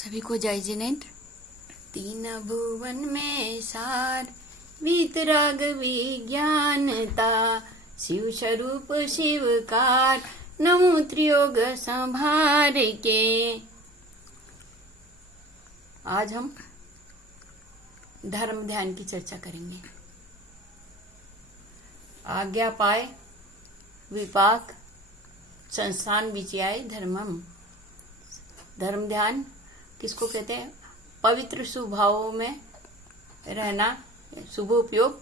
सभी को जय जिनेन्द्र। तीन भुवन में सार वीतराग विज्ञानता, शिव स्वरूप शिवकार नमो त्रियोग संभार के। आज हम धर्म ध्यान की चर्चा करेंगे। आज्ञा पाए विपाक संस्थान विचयाय धर्मम। धर्म ध्यान किसको कहते हैं? पवित्र शुभ भावों में रहना, शुभ उपयोग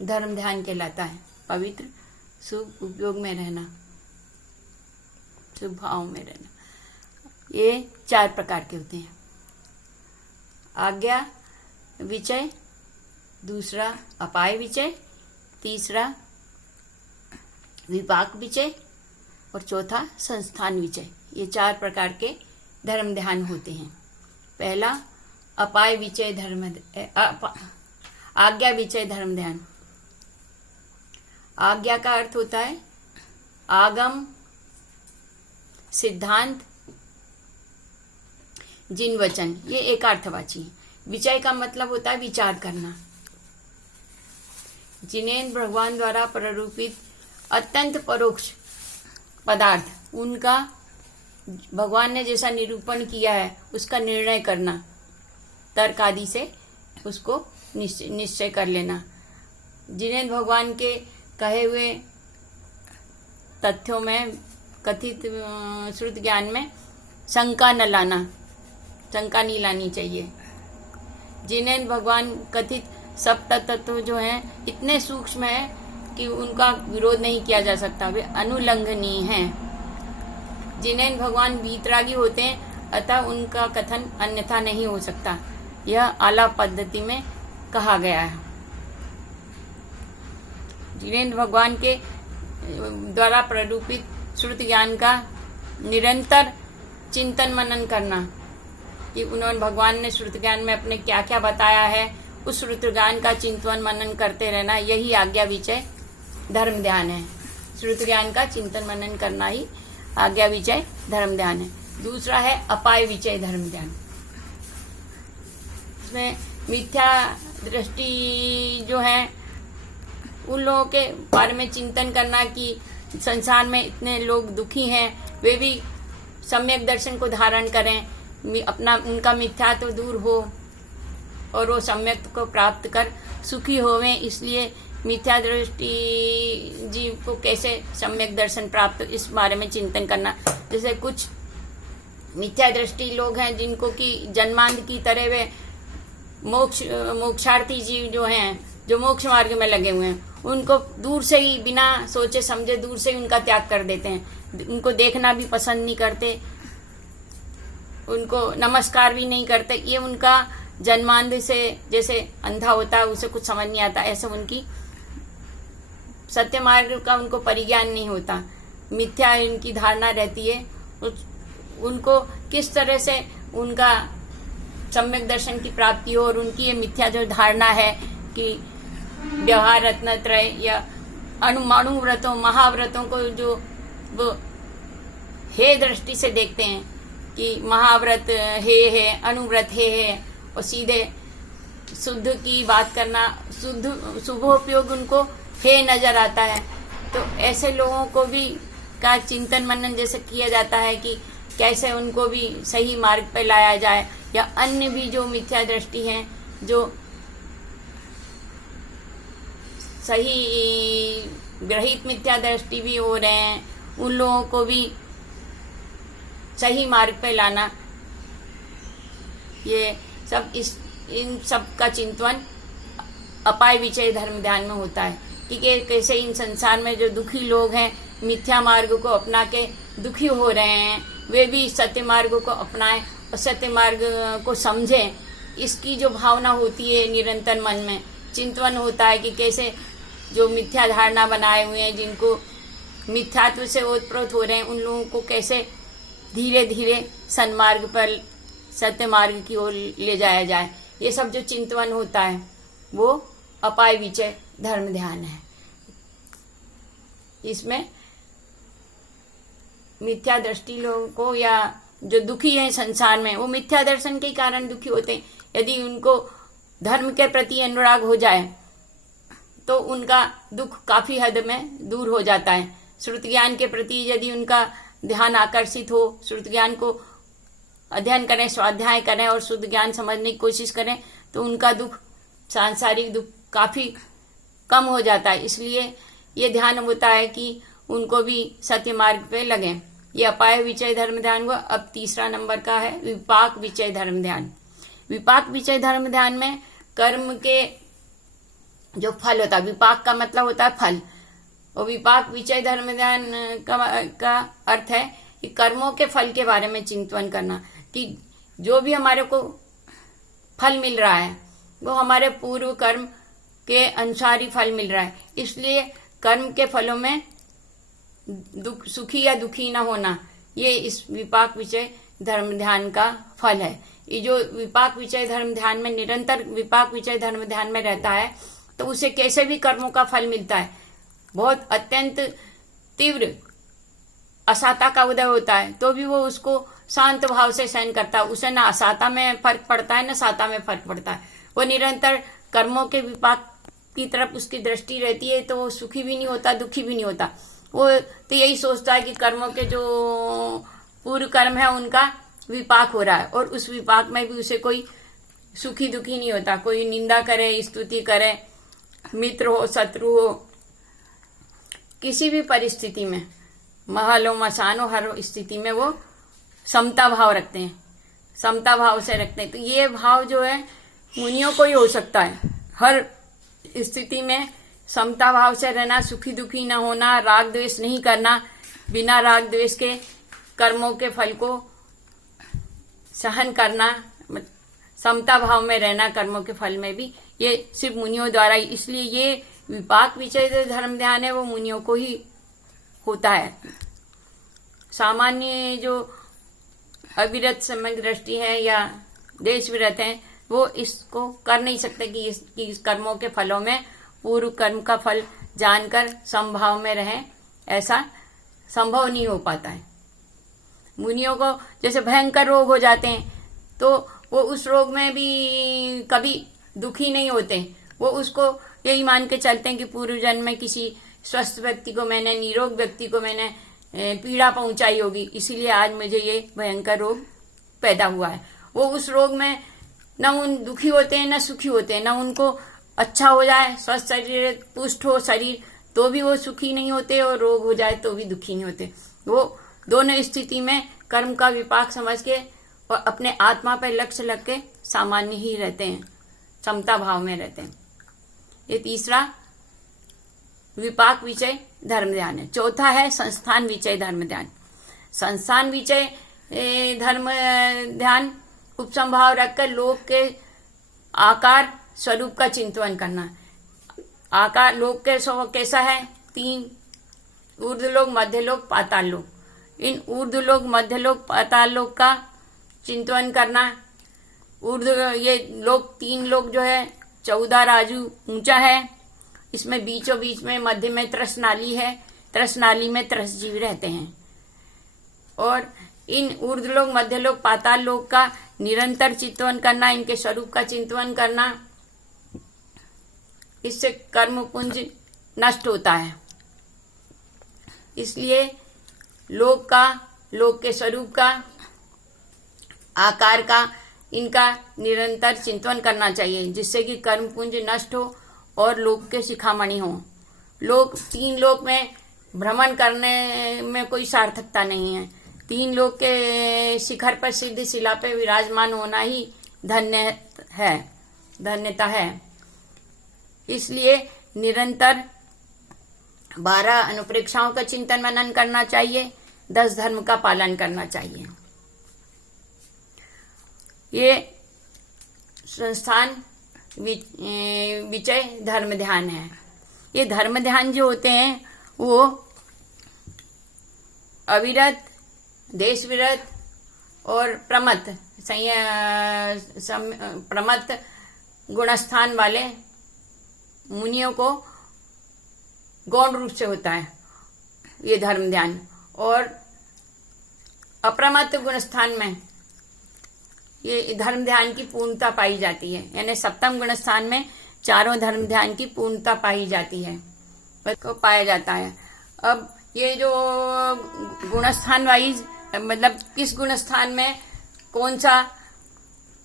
धर्म ध्यान कहलाता है। पवित्र शुभ उपयोग में रहना, शुभ भाव में रहना, ये 4 प्रकार के होते हैं। आज्ञा विचय, दूसरा अपाय विचय, तीसरा विपाक विचय और चौथा संस्थान विचय। ये 4 प्रकार के धर्म ध्यान होते हैं। पहला अपाय विचय आज्ञा विचय धर्म ध्यान। आज्ञा का अर्थ होता है आगम, सिद्धांत, जिन वचन, ये एक अर्थवाची है। विचय का मतलब होता है विचार करना। जिन्हें भगवान द्वारा प्ररूपित अत्यंत परोक्ष पदार्थ, उनका भगवान ने जैसा निरूपण किया है उसका निर्णय करना, तर्क आदि से उसको निश्चय कर लेना। जिन्हें भगवान के कहे हुए तथ्यों में, कथित श्रुत ज्ञान में शंका न लाना, शंका नहीं लानी चाहिए। जिन्हें भगवान कथित सप्त तत्व जो हैं इतने सूक्ष्म है कि उनका विरोध नहीं किया जा सकता, वे अनुल्लंघनीय हैं। जिन्हें भगवान वीतरागी होते हैं अतः उनका कथन अन्यथा नहीं हो सकता, यह आलाप पद्धति में कहा गया है। जिन्हें भगवान के द्वारा प्ररूपित श्रुत ज्ञान का निरंतर चिंतन मनन करना, कि उन्होंने भगवान ने श्रुत ज्ञान में अपने क्या क्या बताया है, उस श्रुत ज्ञान का चिंतन मनन करते रहना, यही आज्ञा विचय धर्म ध्यान है। श्रुत ज्ञान का चिंतन मनन करना ही आज्ञा विचय धर्म ध्यान है। दूसरा है अपाय विचय धर्म ध्यान। इसमें मिथ्या दृष्टि जो है उन लोगों के बारे में चिंतन करना कि संसार में इतने लोग दुखी हैं, वे भी सम्यक दर्शन को धारण करें, अपना उनका मिथ्या तो दूर हो और वो सम्यक को प्राप्त कर सुखी होवें। इसलिए मिथ्या दृष्टि जीव को कैसे सम्यक दर्शन प्राप्त, इस बारे में चिंतन करना। जैसे कुछ मिथ्या दृष्टि लोग हैं जिनको कि जन्मांध की तरह वे मोक्षार्थी जीव जो हैं, जो मोक्ष मार्ग में लगे हुए हैं, उनको दूर से ही बिना सोचे समझे दूर से ही उनका त्याग कर देते हैं। उनको देखना भी पसंद नहीं करते, उनको नमस्कार भी नहीं करते। ये उनका जन्मांध से, जैसे अंधा होता है उसे कुछ समझ नहीं आता, ऐसे उनकी सत्य मार्ग का उनको परिज्ञान नहीं होता, मिथ्या इनकी धारणा रहती है। उनको किस तरह से उनका सम्यक दर्शन की प्राप्ति हो, और उनकी ये मिथ्या जो धारणा है कि व्यवहार रत्नत्रय या अणु व्रतों, महाव्रतों को जो वो हे दृष्टि से देखते हैं कि महाव्रत है, अनुव्रत है, और सीधे शुद्ध की बात करना, शुद्ध शुभोपयोग उनको हे नजर आता है। तो ऐसे लोगों को भी का चिंतन मनन जैसे किया जाता है कि कैसे उनको भी सही मार्ग पर लाया जाए, या अन्य भी जो मिथ्या दृष्टि हैं, जो सही ग्रहित मिथ्या दृष्टि भी हो रहे हैं, उन लोगों को भी सही मार्ग पर लाना, ये सब इन सब का चिंतन अपाय विचय धर्म ध्यान में होता है कि कैसे इन संसार में जो दुखी लोग हैं, मिथ्या मार्ग को अपना के दुखी हो रहे हैं, वे भी सत्य मार्ग को अपनाएं और सत्य मार्ग को समझें। इसकी जो भावना होती है, निरंतर मन में चिंतन होता है कि कैसे जो मिथ्या धारणा बनाए हुए हैं, जिनको मिथ्यात्व से ओतप्रोत हो रहे हैं, उन लोगों को कैसे धीरे धीरे सन्मार्ग पर, सत्य मार्ग की ओर ले जाया जाए। ये सब जो चिंतन होता है वो अपाय विचय धर्म ध्यान है। इसमें मिथ्या दृष्टि लोगों को या जो दुखी हैं संसार में, वो मिथ्या दर्शन के कारण दुखी होते हैं। यदि उनको धर्म के प्रति अनुराग हो जाए तो उनका दुख काफी हद में दूर हो जाता है। श्रुति ज्ञान के प्रति यदि उनका ध्यान आकर्षित हो, श्रुति ज्ञान को अध्ययन करें, स्वाध्याय करें और शुद्ध ज्ञान समझने की कोशिश करें, तो उनका दुख, सांसारिक दुख काफी कम हो जाता है। इसलिए ये ध्यान होता है कि उनको भी सत्य मार्ग पे लगे। ये अपाय विचय धर्म ध्यान हुआ। अब तीसरा नंबर का है विपाक विचय धर्म ध्यान। विपाक विचय धर्म ध्यान में कर्म के जो फल होता है, विपाक का मतलब होता है फल, और विपाक विचय धर्म ध्यान का अर्थ है कि कर्मों के फल के बारे में चिंतन करना, कि जो भी हमारे को फल मिल रहा है वो हमारे पूर्व कर्म के अनुसार ही फल मिल रहा है। इसलिए कर्म के फलों में सुखी या दुखी ना होना, ये इस विपाक विचय धर्म ध्यान का फल है। ये जो विपाक विचय धर्म ध्यान में निरंतर विपाक विचय धर्म ध्यान में रहता है तो उसे कैसे भी कर्मों का फल मिलता है। बहुत अत्यंत तीव्र असाता का उदय होता है तो भी वो उसको शांत भाव से सहन करता है। उसे ना असाता में फर्क पड़ता है ना साता में फर्क पड़ता है। वो निरंतर कर्मों के विपाक की तरफ उसकी दृष्टि रहती है, तो वो सुखी भी नहीं होता, दुखी भी नहीं होता। वो तो यही सोचता है कि कर्मों के जो पूर्व कर्म है उनका विपाक हो रहा है, और उस विपाक में भी उसे कोई सुखी दुखी नहीं होता। कोई निंदा करे, स्तुति करे, मित्र हो, शत्रु हो, किसी भी परिस्थिति में, महल हो, मसान हो, हर स्थिति में वो समता भाव रखते हैं, समता भाव से रखते हैं। तो ये भाव जो है मुनियों को ही हो सकता है। हर स्थिति में समता भाव से रहना, सुखी दुखी न होना, राग द्वेष नहीं करना, बिना राग द्वेष के कर्मों के फल को सहन करना, समता भाव में रहना कर्मों के फल में भी, ये सिर्फ मुनियों द्वारा ही। इसलिए ये विपाक विचय धर्म ध्यान है वो मुनियों को ही होता है। सामान्य जो अविरत सम्यक दृष्टि है या देश विरत है वो इसको कर नहीं सकते कि इस कर्मों के फलों में पूर्व कर्म का फल जानकर समभाव में रहें, ऐसा संभव नहीं हो पाता है। मुनियों को जैसे भयंकर रोग हो जाते हैं तो वो उस रोग में भी कभी दुखी नहीं होते। वो उसको यही मान के चलते हैं कि पूर्व जन्म में किसी स्वस्थ व्यक्ति को मैंने, निरोग व्यक्ति को मैंने पीड़ा पहुंचाई होगी, इसीलिए आज मुझे ये भयंकर रोग पैदा हुआ है। वो उस रोग में न उन दुखी होते हैं न सुखी होते हैं, न उनको अच्छा हो जाए, स्वस्थ शरीर, पुष्ट हो शरीर तो भी वो सुखी नहीं होते, और रोग हो जाए तो भी दुखी नहीं होते। वो दोनों स्थिति में कर्म का विपाक समझ के और अपने आत्मा पर लक्ष्य लग के सामान्य ही रहते हैं, समता भाव में रहते हैं। ये तीसरा विपाक विचय धर्म ध्यान है। चौथा है संस्थान विचय धर्म ध्यान। संस्थान विचय धर्म ध्यान उपसंभाव रखकर लोक के आकार स्वरूप का चिंतन करना। आकार लोक के स्वभाव कैसा है? 3, ऊर्ध्वलोक, मध्यलोक, पाताल लोक। इन ऊर्ध्वलोक, मध्यलोक, पाताल लोक का चिंतन करना। ये लोक 3 लोक जो है 14 राजू ऊंचा है। इसमें बीचों बीच में मध्य में त्रस नाली है, त्रस नाली में त्रस जीव रहते हैं। और इन ऊर्ध्वलोक, मध्यलोक, पाताल लोक का निरंतर चिंतन करना, इनके स्वरूप का चिंतन करना, इससे कर्म पुंज नष्ट होता है। इसलिए लोक का, लोक के स्वरूप का, आकार का, इनका निरंतर चिंतन करना चाहिए, जिससे कि कर्म पुंज नष्ट हो और लोक के शिखामणि हो। लोक 3 लोक में भ्रमण करने में कोई सार्थकता नहीं है। 3 लोक के शिखर पर सिद्ध शिला पे विराजमान होना ही धन्यता है। इसलिए निरंतर 12 अनुप्रेक्षाओं का चिंतन मनन करना चाहिए, 10 धर्म का पालन करना चाहिए। ये संस्थान विचय धर्म ध्यान है। ये धर्म ध्यान जो होते हैं वो अविरत, देश विरत और प्रमत्त गुणस्थान वाले मुनियों को गौण रूप से होता है ये धर्म ध्यान। और अप्रमत्त गुण स्थान में ये धर्म ध्यान की पूर्णता पाई जाती है, यानी सप्तम गुण स्थान में चारों धर्म ध्यान की पूर्णता पाई जाती है, को पाया जाता है। अब ये जो गुणस्थान वाइज मतलब किस गुण स्थान में कौन सा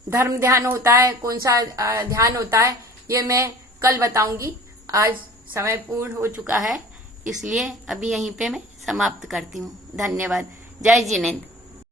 धर्म ध्यान होता है, कौन सा ध्यान होता है, ये मैं कल बताऊंगी। आज समय पूर्ण हो चुका है, इसलिए अभी यहीं पे मैं समाप्त करती हूँ। धन्यवाद। जय जिनेंद्र।